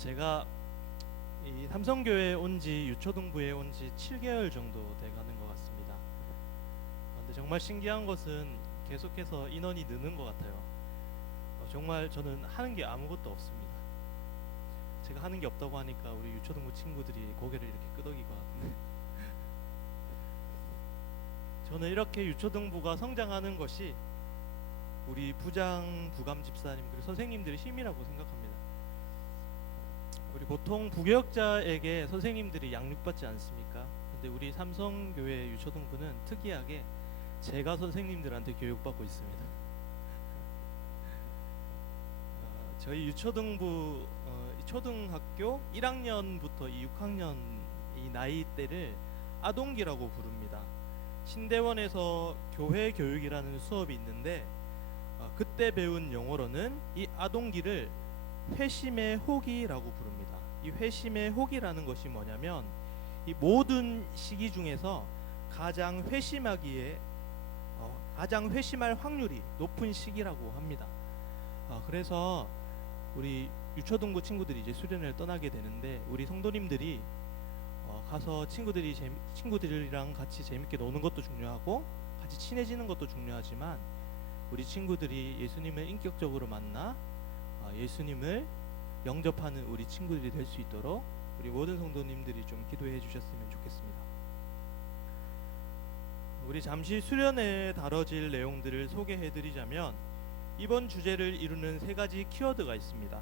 제가 이 삼성교회에 온 지 유초등부에 온 지 7개월 정도 돼가는 것 같습니다. 근데 정말 신기한 것은 계속해서 인원이 느는 것 같아요. 정말 저는 하는 게 아무것도 없습니다. 제가 하는 게 없다고 하니까 우리 유초등부 친구들이 고개를 이렇게 끄덕이고 하는데 저는 이렇게 유초등부가 성장하는 것이 우리 부장, 부감 집사님 그리고 선생님들의 힘이라고 생각합니다. 우리 보통 부교역자에게 선생님들이 양육받지 않습니까? 근데 우리 삼성교회 유초등부는 특이하게 제가 선생님들한테 교육받고 있습니다. 저희 유초등부 초등학교 1학년부터 6학년 이 나이대를 아동기라고 부릅니다. 신대원에서 교회 교육이라는 수업이 있는데 그때 배운 영어로는 이 아동기를 회심의 호기라고 부릅니다. 이 회심의 호기라는 것이 뭐냐면 이 모든 시기 중에서 가장 회심할 확률이 높은 시기라고 합니다. 그래서 우리 유초등부 친구들이 이제 수련회를 떠나게 되는데 우리 성도님들이 가서 친구들이랑 같이 재밌게 노는 것도 중요하고 같이 친해지는 것도 중요하지만 우리 친구들이 예수님을 인격적으로 만나 예수님을 영접하는 우리 친구들이 될 수 있도록 우리 모든 성도님들이 좀 기도해 주셨으면 좋겠습니다. 우리 잠시 수련회에 다뤄질 내용들을 소개해 드리자면 이번 주제를 이루는 세 가지 키워드가 있습니다.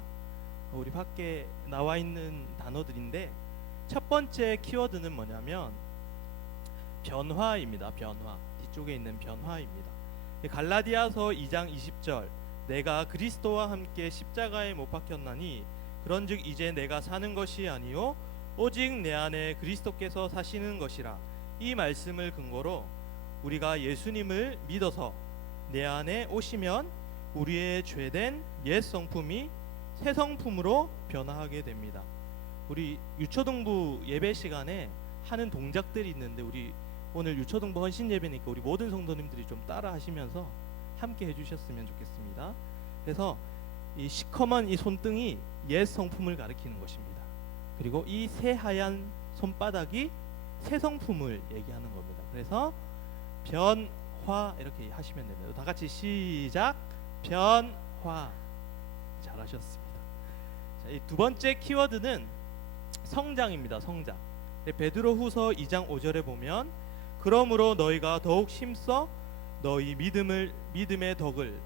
우리 밖에 나와 있는 단어들인데 첫 번째 키워드는 뭐냐면 변화입니다. 변화. 뒤쪽에 있는 변화입니다. 갈라디아서 2장 20절 내가 그리스도와 함께 십자가에 못 박혔나니 그런즉 이제 내가 사는 것이 아니요 오직 내 안에 그리스도께서 사시는 것이라. 이 말씀을 근거로 우리가 예수님을 믿어서 내 안에 오시면 우리의 죄된 옛 성품이 새 성품으로 변화하게 됩니다. 우리 유초등부 예배 시간에 하는 동작들이 있는데 우리 오늘 유초등부 헌신 예배니까 우리 모든 성도님들이 좀 따라 하시면서 함께 해주셨으면 좋겠습니다. 그래서 이 시커먼 이 손등이 옛 성품을 가리키는 것입니다. 그리고 이 새하얀 손바닥이 새 성품을 얘기하는 겁니다. 그래서 변화 이렇게 하시면 됩니다. 다 같이 시작. 변화. 잘하셨습니다. 자, 이 두 번째 키워드는 성장입니다. 성장. 베드로후서 2장 5절에 보면 그러므로 너희가 더욱 힘써 너희 믿음의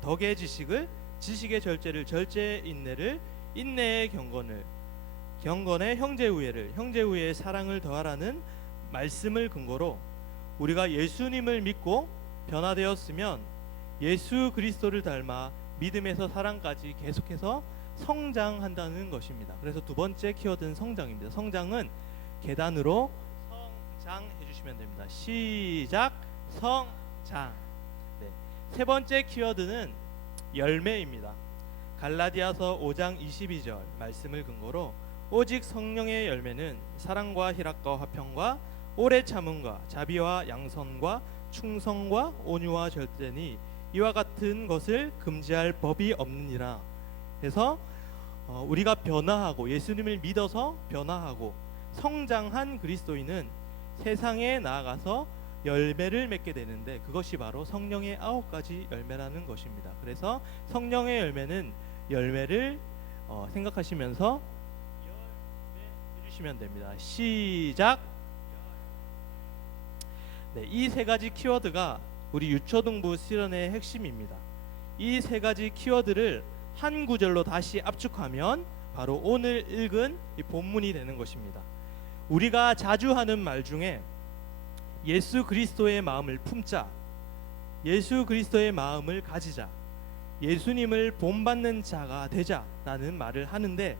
덕의 지식을 지식의 절제를 절제의 인내를 인내의 경건에 형제우애의 사랑을 더하라는 말씀을 근거로 우리가 예수님을 믿고 변화되었으면 예수 그리스도를 닮아 믿음에서 사랑까지 계속해서 성장한다는 것입니다. 그래서 두 번째 키워드는 성장입니다. 성장은 계단으로 성장해 주시면 됩니다. 시작. 성장. 네. 세 번째 키워드는 열매입니다. 갈라디아서 5장 22절 말씀을 근거로 오직 성령의 열매는 사랑과 희락과 화평과 오래 참음과 자비와 양선과 충성과 온유와 절제니 이와 같은 것을 금지할 법이 없느니라. 그래서 우리가 변화하고 예수님을 믿어서 변화하고 성장한 그리스도인은 세상에 나아가서 열매를 맺게 되는데 그것이 바로 성령의 9가지 열매라는 것입니다. 그래서 성령의 열매를 생각하시면서 열매 해주시면 됩니다. 시작. 네, 이 세 가지 키워드가 우리 유초등부 수련회의 핵심입니다. 이 세 가지 키워드를 한 구절로 다시 압축하면 바로 오늘 읽은 이 본문이 되는 것입니다. 우리가 자주 하는 말 중에 예수 그리스도의 마음을 품자, 예수 그리스도의 마음을 가지자, 예수님을 본받는 자가 되자라는 말을 하는데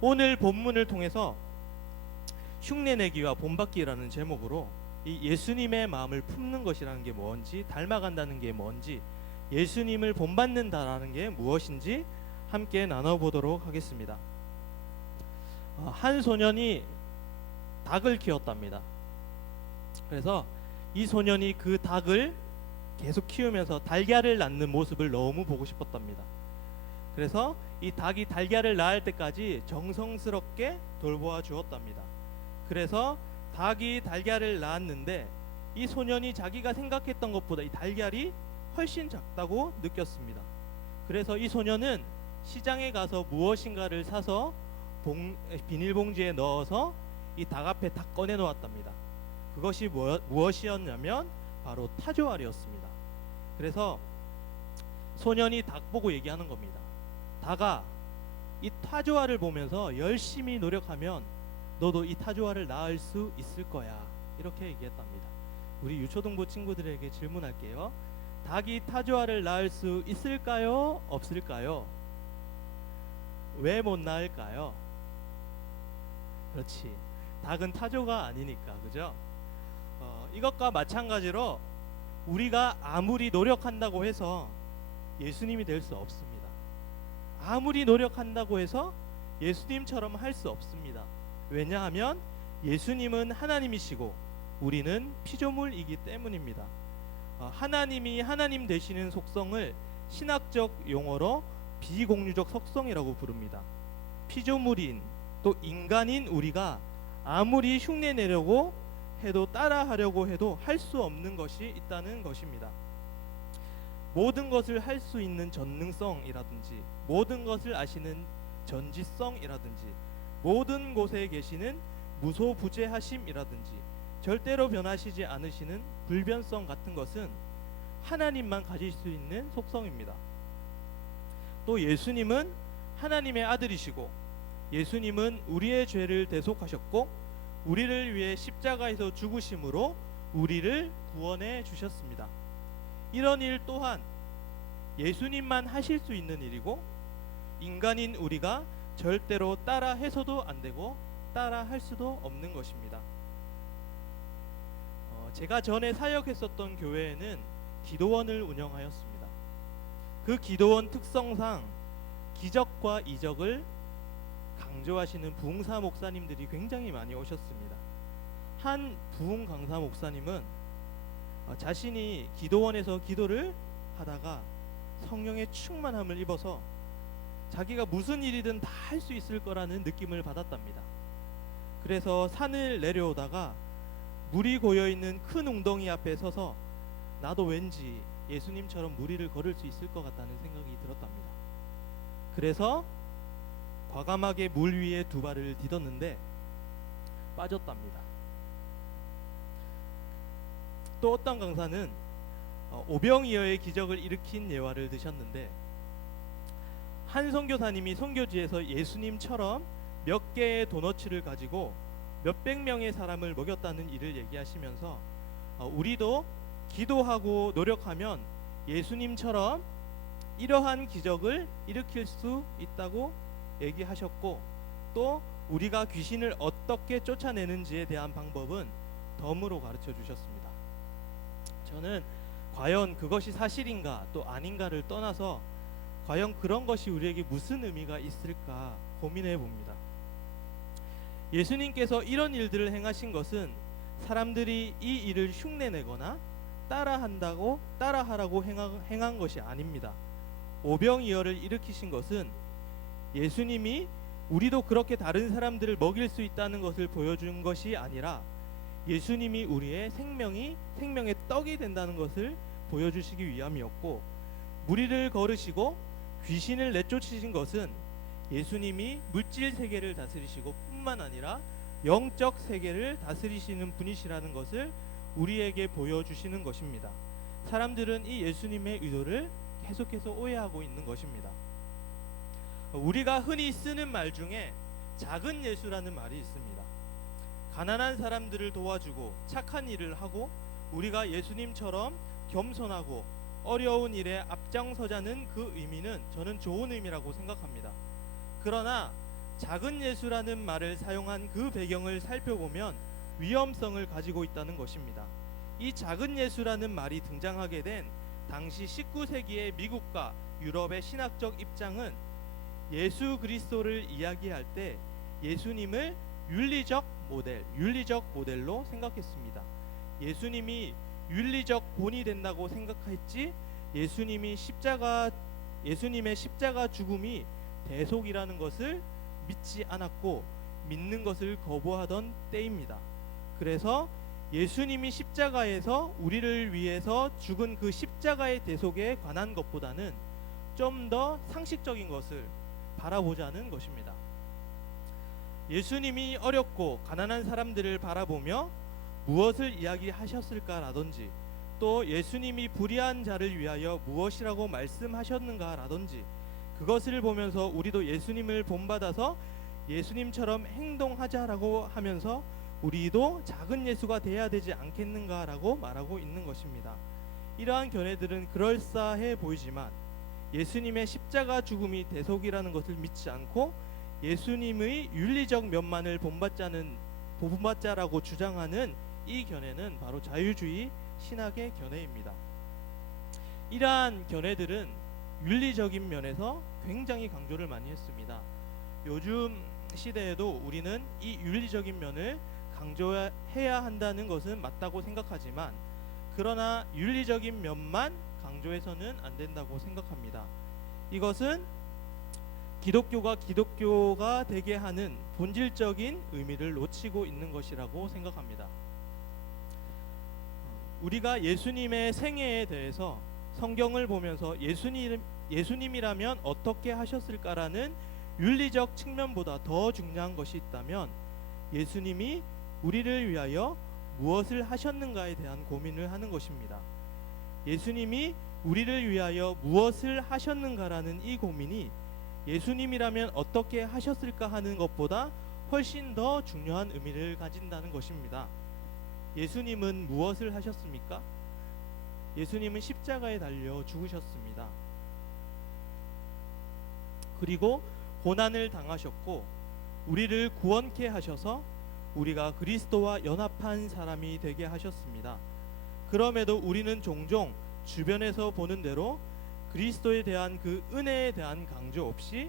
오늘 본문을 통해서 흉내내기와 본받기라는 제목으로 이 예수님의 마음을 품는 것이라는 게 뭔지, 닮아간다는 게 뭔지, 예수님을 본받는다라는 게 무엇인지 함께 나눠보도록 하겠습니다. 한 소년이 닭을 키웠답니다. 그래서 이 소년이 그 닭을 계속 키우면서 달걀을 낳는 모습을 너무 보고 싶었답니다. 그래서 이 닭이 달걀을 낳을 때까지 정성스럽게 돌보아 주었답니다. 그래서 닭이 달걀을 낳았는데 이 소년이 자기가 생각했던 것보다 이 달걀이 훨씬 작다고 느꼈습니다. 그래서 이 소년은 시장에 가서 무엇인가를 사서 비닐봉지에 넣어서 이 닭 앞에 딱 꺼내 놓았답니다. 그것이 무엇이었냐면 바로 타조알이었습니다. 그래서 소년이 닭 보고 얘기하는 겁니다. 닭아, 이 타조알을 보면서 열심히 노력하면 너도 이 타조알을 낳을 수 있을 거야. 이렇게 얘기했답니다. 우리 유초등부 친구들에게 질문할게요. 닭이 타조알을 낳을 수 있을까요? 없을까요? 왜 못 낳을까요? 그렇지. 닭은 타조가 아니니까, 그죠? 이것과 마찬가지로 우리가 아무리 노력한다고 해서 예수님이 될 수 없습니다. 아무리 노력한다고 해서 예수님처럼 할 수 없습니다. 왜냐하면 예수님은 하나님이시고 우리는 피조물이기 때문입니다. 하나님이 하나님 되시는 속성을 신학적 용어로 비공유적 속성이라고 부릅니다. 피조물인 또 인간인 우리가 아무리 흉내내려고 해도 따라하려고 해도 할 수 없는 것이 있다는 것입니다. 모든 것을 할 수 있는 전능성이라든지 모든 것을 아시는 전지성이라든지 모든 곳에 계시는 무소부재하심이라든지 절대로 변하시지 않으시는 불변성 같은 것은 하나님만 가질 수 있는 속성입니다. 또 예수님은 하나님의 아들이시고 예수님은 우리의 죄를 대속하셨고 우리를 위해 십자가에서 죽으심으로 우리를 구원해 주셨습니다. 이런 일 또한 예수님만 하실 수 있는 일이고 인간인 우리가 절대로 따라 해서도 안 되고 따라 할 수도 없는 것입니다. 제가 전에 사역했었던 교회에는 기도원을 운영하였습니다. 그 기도원 특성상 기적과 이적을 강조하시는 부흥사 목사님들이 굉장히 많이 오셨습니다. 한 부흥 강사 목사님은 자신이 기도원에서 기도를 하다가 성령의 충만함을 입어서 자기가 무슨 일이든 다 할 수 있을 거라는 느낌을 받았답니다. 그래서 산을 내려오다가 물이 고여있는 큰 웅덩이 앞에 서서 나도 왠지 예수님처럼 물 위를 걸을 수 있을 것 같다는 생각이 들었답니다. 그래서 과감하게 물 위에 두 발을 디뎠는데 빠졌답니다. 또 어떤 강사는 오병이어의 기적을 일으킨 예화를 드셨는데 한 선교사님이 선교지에서 예수님처럼 몇 개의 도너츠를 가지고 몇백 명의 사람을 먹였다는 일을 얘기하시면서 우리도 기도하고 노력하면 예수님처럼 이러한 기적을 일으킬 수 있다고 얘기하셨고 또 우리가 귀신을 어떻게 쫓아내는지에 대한 방법은 덤으로 가르쳐 주셨습니다. 저는 과연 그것이 사실인가 또 아닌가를 떠나서 과연 그런 것이 우리에게 무슨 의미가 있을까 고민해 봅니다. 예수님께서 이런 일들을 행하신 것은 사람들이 이 일을 흉내내거나 따라하라고 행한 것이 아닙니다. 오병이어를 일으키신 것은 예수님이 우리도 그렇게 다른 사람들을 먹일 수 있다는 것을 보여준 것이 아니라 예수님이 우리의 생명의 떡이 된다는 것을 보여주시기 위함이었고 물 위를 걸으시고 귀신을 내쫓으신 것은 예수님이 물질 세계를 다스리시고 뿐만 아니라 영적 세계를 다스리시는 분이시라는 것을 우리에게 보여주시는 것입니다. 사람들은 이 예수님의 의도를 계속해서 오해하고 있는 것입니다. 우리가 흔히 쓰는 말 중에 작은 예수라는 말이 있습니다. 가난한 사람들을 도와주고 착한 일을 하고 우리가 예수님처럼 겸손하고 어려운 일에 앞장서자는 그 의미는 저는 좋은 의미라고 생각합니다. 그러나 작은 예수라는 말을 사용한 그 배경을 살펴보면 위험성을 가지고 있다는 것입니다. 이 작은 예수라는 말이 등장하게 된 당시 19세기의 미국과 유럽의 신학적 입장은 예수 그리스도를 이야기할 때 예수님을 윤리적 모델로 생각했습니다. 예수님이 윤리적 본이 된다고 생각했지 예수님이 십자가 예수님의 십자가 죽음이 대속이라는 것을 믿지 않았고 믿는 것을 거부하던 때입니다. 그래서 예수님이 십자가에서 우리를 위해서 죽은 그 십자가의 대속에 관한 것보다는 좀 더 상식적인 것을 바라보자는 것입니다. 예수님이 어렵고 가난한 사람들을 바라보며 무엇을 이야기하셨을까라든지, 또 예수님이 불의한 자를 위하여 무엇이라고 말씀하셨는가라든지, 그것을 보면서 우리도 예수님을 본받아서 예수님처럼 행동하자라고 하면서 우리도 작은 예수가 돼야 되지 않겠는가라고 말하고 있는 것입니다. 이러한 견해들은 그럴싸해 보이지만 예수님의 십자가 죽음이 대속이라는 것을 믿지 않고 예수님의 윤리적 면만을 본받자라고 주장하는 이 견해는 바로 자유주의 신학의 견해입니다. 이러한 견해들은 윤리적인 면에서 굉장히 강조를 많이 했습니다. 요즘 시대에도 우리는 이 윤리적인 면을 강조해야 한다는 것은 맞다고 생각하지만, 그러나 윤리적인 면만 강조해서는 안 된다고 생각합니다. 이것은 기독교가 되게 하는 본질적인 의미를 놓치고 있는 것이라고 생각합니다. 우리가 예수님의 생애에 대해서 성경을 보면서 예수님이라면 어떻게 하셨을까라는 윤리적 측면보다 더 중요한 것이 있다면 예수님이 우리를 위하여 무엇을 하셨는가에 대한 고민을 하는 것입니다. 예수님이 우리를 위하여 무엇을 하셨는가라는 이 고민이 예수님이라면 어떻게 하셨을까 하는 것보다 훨씬 더 중요한 의미를 가진다는 것입니다. 예수님은 무엇을 하셨습니까? 예수님은 십자가에 달려 죽으셨습니다. 그리고 고난을 당하셨고 우리를 구원케 하셔서 우리가 그리스도와 연합한 사람이 되게 하셨습니다. 그럼에도 우리는 종종 주변에서 보는 대로 그리스도에 대한 그 은혜에 대한 강조 없이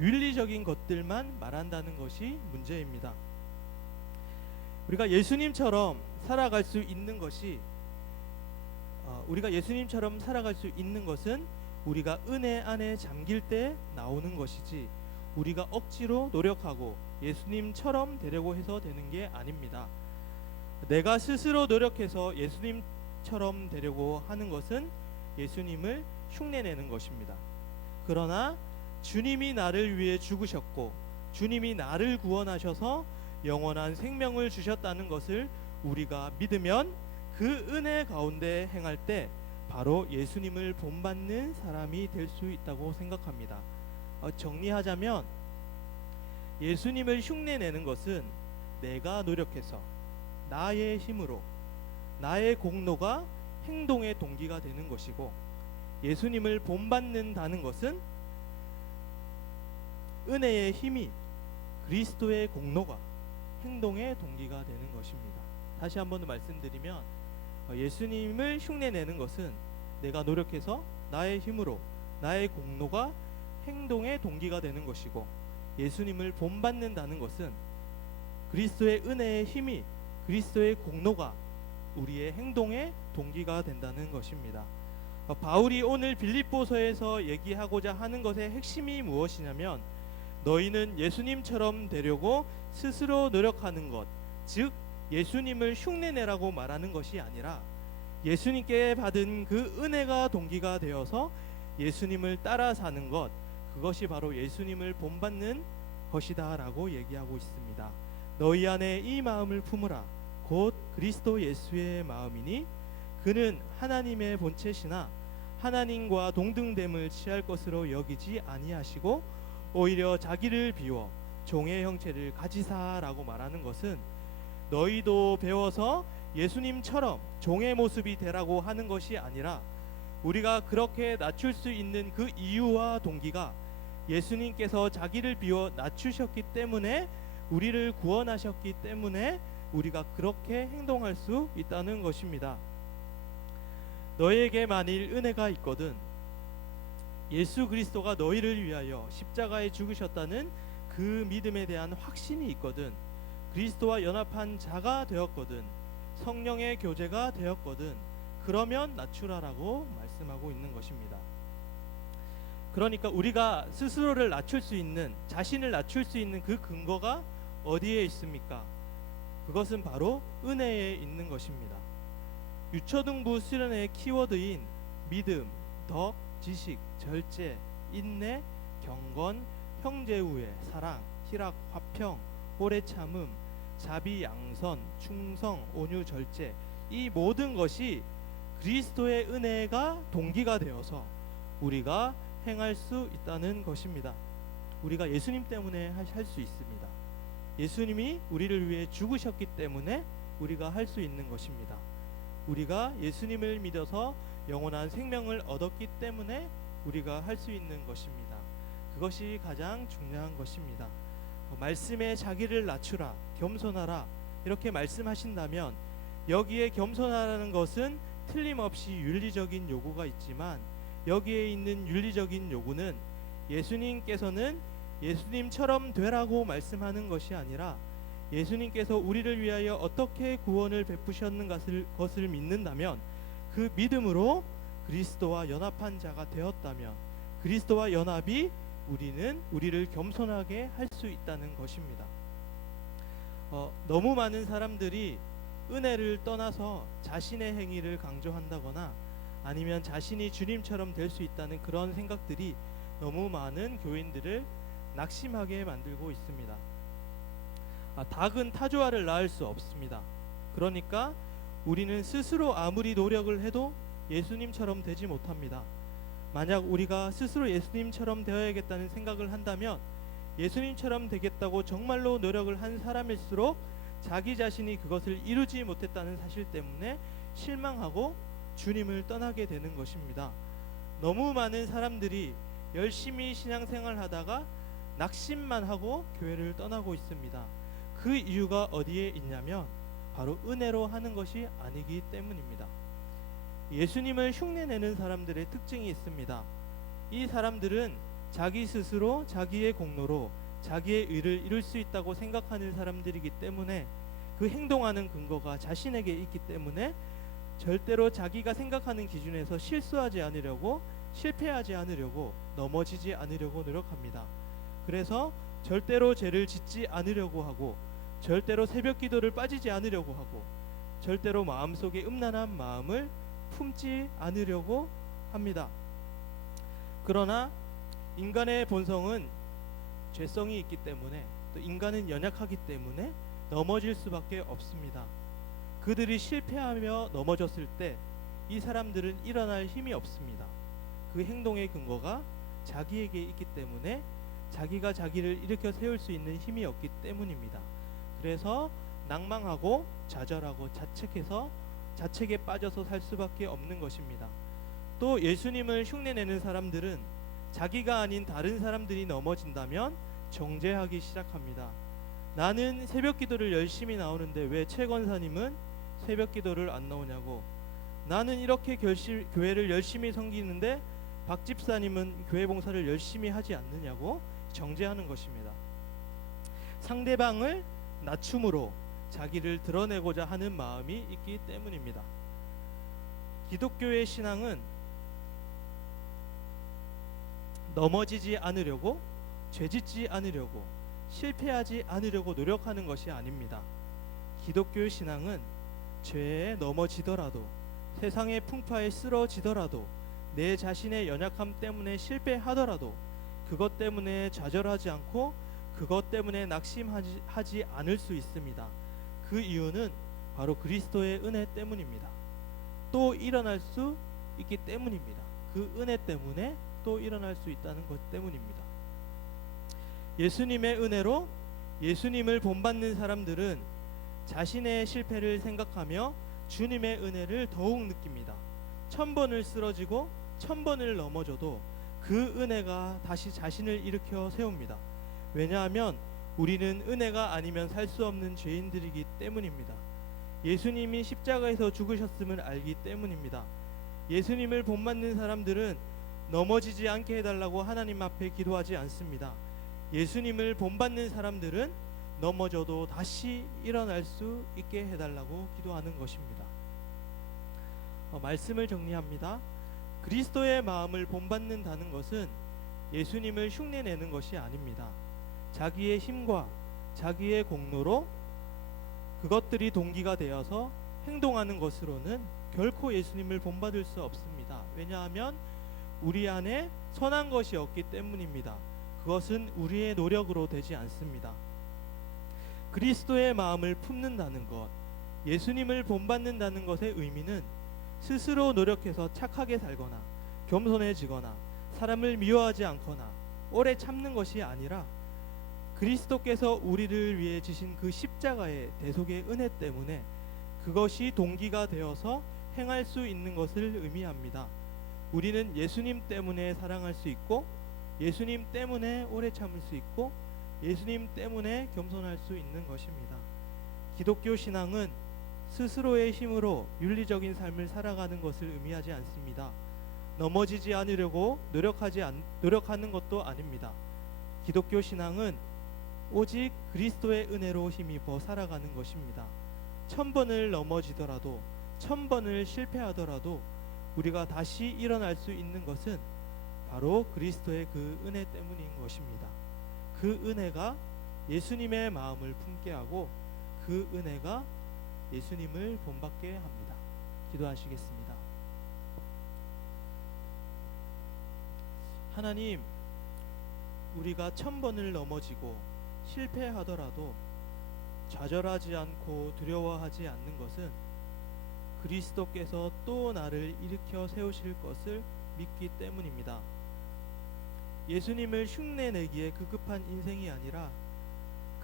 윤리적인 것들만 말한다는 것이 문제입니다. 우리가 예수님처럼 살아갈 수 있는 것은 우리가 은혜 안에 잠길 때 나오는 것이지, 우리가 억지로 노력하고 예수님처럼 되려고 해서 되는 게 아닙니다. 내가 스스로 노력해서 예수님처럼 되려고 하는 것은 예수님을 흉내내는 것입니다. 그러나 주님이 나를 위해 죽으셨고 주님이 나를 구원하셔서 영원한 생명을 주셨다는 것을 우리가 믿으면 그 은혜 가운데 행할 때 바로 예수님을 본받는 사람이 될 수 있다고 생각합니다. 정리하자면 예수님을 흉내내는 것은 내가 노력해서 나의 힘으로 나의 공로가 행동의 동기가 되는 것이고, 예수님을 본받는다는 것은 은혜의 힘이 그리스도의 공로가 행동의 동기가 되는 것입니다. 다시 한 번 더 말씀드리면 예수님을 흉내내는 것은 내가 노력해서 나의 힘으로 나의 공로가 행동의 동기가 되는 것이고, 예수님을 본받는다는 것은 그리스도의 은혜의 힘이 그리스도의 공로가 우리의 행동의 동기가 된다는 것입니다. 바울이 오늘 빌립보서에서 얘기하고자 하는 것의 핵심이 무엇이냐면, 너희는 예수님처럼 되려고 스스로 노력하는 것, 즉 예수님을 흉내내라고 말하는 것이 아니라 예수님께 받은 그 은혜가 동기가 되어서 예수님을 따라 사는 것, 그것이 바로 예수님을 본받는 것이다 라고 얘기하고 있습니다. 너희 안에 이 마음을 품으라. 곧 그리스도 예수의 마음이니 그는 하나님의 본체시나 하나님과 동등됨을 취할 것으로 여기지 아니하시고 오히려 자기를 비워 종의 형체를 가지사라고 말하는 것은 너희도 배워서 예수님처럼 종의 모습이 되라고 하는 것이 아니라, 우리가 그렇게 낮출 수 있는 그 이유와 동기가 예수님께서 자기를 비워 낮추셨기 때문에, 우리를 구원하셨기 때문에 우리가 그렇게 행동할 수 있다는 것입니다. 너희에게 만일 은혜가 있거든, 예수 그리스도가 너희를 위하여 십자가에 죽으셨다는 그 믿음에 대한 확신이 있거든, 그리스도와 연합한 자가 되었거든, 성령의 교제가 되었거든, 그러면 낮추라라고 말씀하고 있는 것입니다. 그러니까 우리가 스스로를 낮출 수 있는, 자신을 낮출 수 있는 그 근거가 어디에 있습니까? 그것은 바로 은혜에 있는 것입니다. 유초등부 수련의 키워드인 믿음, 덕, 지식, 절제, 인내, 경건, 형제우애, 사랑, 희락, 화평, 오래 참음, 자비, 양선, 충성, 온유, 절제, 이 모든 것이 그리스도의 은혜가 동기가 되어서 우리가 행할 수 있다는 것입니다. 우리가 예수님 때문에 할 수 있습니다. 예수님이 우리를 위해 죽으셨기 때문에 우리가 할 수 있는 것입니다. 우리가 예수님을 믿어서 영원한 생명을 얻었기 때문에 우리가 할 수 있는 것입니다. 그것이 가장 중요한 것입니다. 말씀에 자기를 낮추라, 겸손하라 이렇게 말씀하신다면 여기에 겸손하라는 것은 틀림없이 윤리적인 요구가 있지만 여기에 있는 윤리적인 요구는 예수님께서는 예수님처럼 되라고 말씀하는 것이 아니라 예수님께서 우리를 위하여 어떻게 구원을 베푸셨는 것을 믿는다면 그 믿음으로 그리스도와 연합한 자가 되었다면 그리스도와 연합이 우리를 겸손하게 할 수 있다는 것입니다. 너무 많은 사람들이 은혜를 떠나서 자신의 행위를 강조한다거나 아니면 자신이 주님처럼 될 수 있다는 그런 생각들이 너무 많은 교인들을 낙심하게 만들고 있습니다. 닭은 타조알을 낳을 수 없습니다. 그러니까 우리는 스스로 아무리 노력을 해도 예수님처럼 되지 못합니다. 만약 우리가 스스로 예수님처럼 되어야겠다는 생각을 한다면 예수님처럼 되겠다고 정말로 노력을 한 사람일수록 자기 자신이 그것을 이루지 못했다는 사실 때문에 실망하고 주님을 떠나게 되는 것입니다. 너무 많은 사람들이 열심히 신앙생활 하다가 낙심만 하고 교회를 떠나고 있습니다. 그 이유가 어디에 있냐면 바로 은혜로 하는 것이 아니기 때문입니다. 예수님을 흉내내는 사람들의 특징이 있습니다. 이 사람들은 자기 스스로 자기의 공로로 자기의 의를 이룰 수 있다고 생각하는 사람들이기 때문에 그 행동하는 근거가 자신에게 있기 때문에 절대로 자기가 생각하는 기준에서 실수하지 않으려고, 실패하지 않으려고, 넘어지지 않으려고 노력합니다. 그래서 절대로 죄를 짓지 않으려고 하고, 절대로 새벽 기도를 빠지지 않으려고 하고, 절대로 마음속에 음란한 마음을 품지 않으려고 합니다. 그러나 인간의 본성은 죄성이 있기 때문에, 또 인간은 연약하기 때문에 넘어질 수밖에 없습니다. 그들이 실패하며 넘어졌을 때 이 사람들은 일어날 힘이 없습니다. 그 행동의 근거가 자기에게 있기 때문에 자기가 자기를 일으켜 세울 수 있는 힘이 없기 때문입니다. 그래서 낭망하고 좌절하고 자책에 빠져서 살 수밖에 없는 것입니다. 또 예수님을 흉내내는 사람들은 자기가 아닌 다른 사람들이 넘어진다면 정죄하기 시작합니다. 나는 새벽 기도를 열심히 나오는데 왜 최 권사님은 새벽 기도를 안 나오냐고, 나는 이렇게 교회를 열심히 섬기는데 박 집사님은 교회 봉사를 열심히 하지 않느냐고 정죄하는 것입니다. 상대방을 낮춤으로 자기를 드러내고자 하는 마음이 있기 때문입니다. 기독교의 신앙은 넘어지지 않으려고, 죄짓지 않으려고, 실패하지 않으려고 노력하는 것이 아닙니다. 기독교의 신앙은 죄에 넘어지더라도, 세상의 풍파에 쓰러지더라도, 내 자신의 연약함 때문에 실패하더라도 그것 때문에 좌절하지 않고 그것 때문에 낙심하지 않을 수 있습니다. 그 이유는 바로 그리스도의 은혜 때문입니다. 또 일어날 수 있기 때문입니다. 그 은혜 때문에 또 일어날 수 있다는 것 때문입니다. 예수님의 은혜로 예수님을 본받는 사람들은 자신의 실패를 생각하며 주님의 은혜를 더욱 느낍니다. 1000번을 쓰러지고 1000번을 넘어져도 그 은혜가 다시 자신을 일으켜 세웁니다. 왜냐하면 우리는 은혜가 아니면 살 수 없는 죄인들이기 때문입니다. 예수님이 십자가에서 죽으셨음을 알기 때문입니다. 예수님을 본받는 사람들은 넘어지지 않게 해달라고 하나님 앞에 기도하지 않습니다. 예수님을 본받는 사람들은 넘어져도 다시 일어날 수 있게 해달라고 기도하는 것입니다. 말씀을 정리합니다. 그리스도의 마음을 본받는다는 것은 예수님을 흉내내는 것이 아닙니다. 자기의 힘과 자기의 공로로 그것들이 동기가 되어서 행동하는 것으로는 결코 예수님을 본받을 수 없습니다. 왜냐하면 우리 안에 선한 것이 없기 때문입니다. 그것은 우리의 노력으로 되지 않습니다. 그리스도의 마음을 품는다는 것, 예수님을 본받는다는 것의 의미는 스스로 노력해서 착하게 살거나 겸손해지거나 사람을 미워하지 않거나 오래 참는 것이 아니라 그리스도께서 우리를 위해 지신 그 십자가의 대속의 은혜 때문에 그것이 동기가 되어서 행할 수 있는 것을 의미합니다. 우리는 예수님 때문에 사랑할 수 있고 예수님 때문에 오래 참을 수 있고 예수님 때문에 겸손할 수 있는 것입니다. 기독교 신앙은 스스로의 힘으로 윤리적인 삶을 살아가는 것을 의미하지 않습니다. 넘어지지 않으려고 노력하는 것도 아닙니다. 기독교 신앙은 오직 그리스도의 은혜로 힘입어 살아가는 것입니다. 1000번을 넘어지더라도 1000번을 실패하더라도 우리가 다시 일어날 수 있는 것은 바로 그리스도의 그 은혜 때문인 것입니다. 그 은혜가 예수님의 마음을 품게 하고 그 은혜가 예수님을 본받게 합니다. 기도하시겠습니다. 하나님, 우리가 1000번을 넘어지고 실패하더라도 좌절하지 않고 두려워하지 않는 것은 그리스도께서 또 나를 일으켜 세우실 것을 믿기 때문입니다. 예수님을 흉내내기에 급급한 인생이 아니라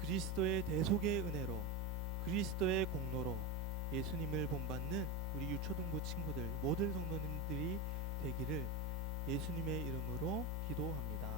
그리스도의 대속의 은혜로 그리스도의 공로로 예수님을 본받는 우리 유초등부 친구들 모든 성도님들이 되기를 예수님의 이름으로 기도합니다.